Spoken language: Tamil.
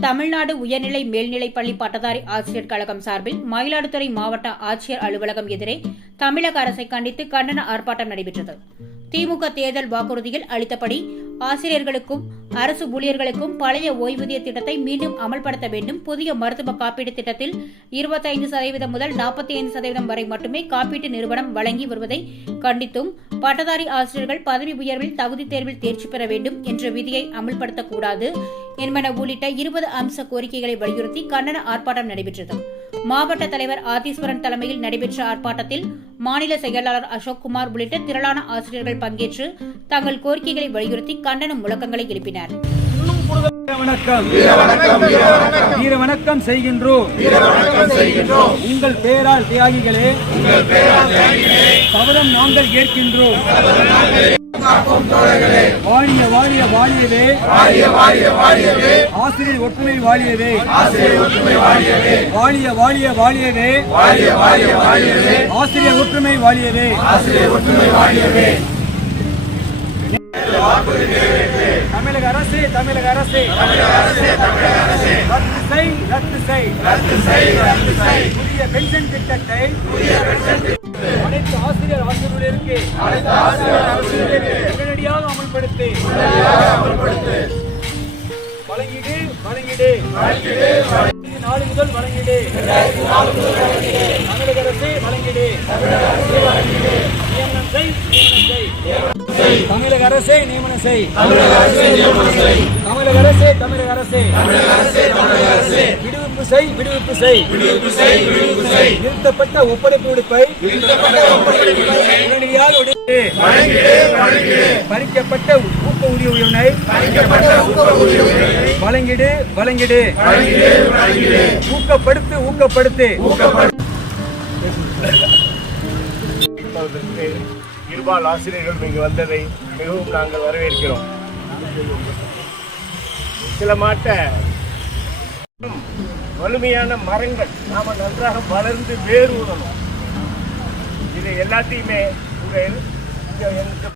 தமிழ்நாடு உயர்நிலை மேல்நிலைப் பள்ளி பட்டதாரி ஆசிரியர் கழகம் சார்பில் மயிலாடுதுறை மாவட்ட ஆட்சியர் அலுவலகம் எதிரே தமிழக அரசை கண்டித்து கண்டன ஆர்ப்பாட்டம் நடைபெற்றது. திமுக தேர்தல் வாக்குறுதியில் அளித்தபடி ஆசிரியர்களுக்கும் அரசு ஊழியர்களுக்கும் பழைய ஓய்வூதிய திட்டத்தை மீண்டும் அமல்படுத்த வேண்டும். புதிய மருத்துவ காப்பீடு திட்டத்தில் இருபத்தைந்து சதவீதம் முதல் நாற்பத்தி ஐந்து சதவீதம் வரை மட்டுமே காப்பீட்டு நிறுவனம் வழங்கி வருவதை கண்டித்தும் பட்டதாரி ஆசிரியர்கள் பதவி உயர்வில் தகுதி தேர்வில் தேர்ச்சி பெற வேண்டும் என்ற விதியை அமல்படுத்தக்கூடாது. என்பன உள்ளிட்ட இருபது அம்ச கோரிக்கைகளை வலியுறுத்தி கண்டன ஆர்ப்பாட்டம் நடைபெற்றது. மாவட்ட தலைவர் ஆதீஸ்வரன் தலைமையில் நடைபெற்ற ஆர்ப்பாட்டத்தில் மாநில செயலாளர் அசோக்குமார் உள்ளிட்ட திரளான ஆசிரியர்கள் பங்கேற்று தங்கள் கோரிக்கைகளை வலியுறுத்தி கண்டன முழக்கங்களை எழுப்பினர். வீர வணக்கம் வீர வணக்கம் செய்கின்றோம் உங்கள் பேரால் தியாகிகளே சபதம் நாங்கள் ஏற்கின்றோம். வாழிய வாழிய வாழியவே. ஆசிரியர் ஒற்றுமை வாழியவே. வாழிய வாழிய வாழியவே. ஆசிரியர் ஒற்றுமை வாழியவே. தமிழக அரசு தமிழக அரசு. ரத்து செய் ரத்து செய். புதிய பென்ஷன் திட்டத்தை உடனடியாக அமல்படுத்து. வழங்கிடு வழங்கிடு. நாலு முதல் வழங்கிடு. தமிழக அரசு வழங்கிடு. நியமனம் செய் நியமனம் செய். தமிழக அரசை நியமனம் செய். தமிழக அரசே தமிழக அரசே. விடுவிப்பு செய் விடுவிப்பு செய். நிறுத்தப்பட்ட ஒப்படைப்பு விடுப்பை உடனடியாக உடைத்து பறிக்கப்பட்ட ஊக்க ஊதிய உயர்வை வழங்கிடு வழங்கிடு. ஊக்கப்படுத்து ஊக்கப்படுத்து ஊக்கப்படுத்து. இருபால் ஆசிரியர்கள் இங்கு வந்ததை மிகவும் நாங்கள் வரவேற்கிறோம். சில மாட்ட வலிமையான மரங்கள். நாம நன்றாக வளர்ந்து வேறு விடணும் இது எல்லாத்தையுமே உங்கள்